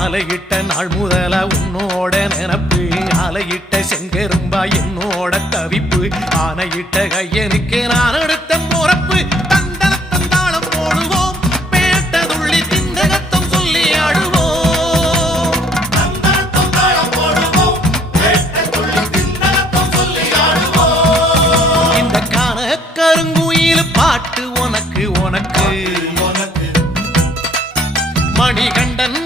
மாலையிட்ட நாள் முதல உன்னோட நினப்பு ஆலையிட்ட செங்கரும்பா என்னோட தவிப்பு ஆனையிட்ட கையனுக்கு நான் எடுத்த முறப்பு தந்தாளம் போடுவோம் பேட்டதுள்ளி திந்தகத்தம் சொல்லி ஆடுவோம் இந்த காண கருங்குயில் பாட்டு உனக்கு உனக்கு மணிகண்டன்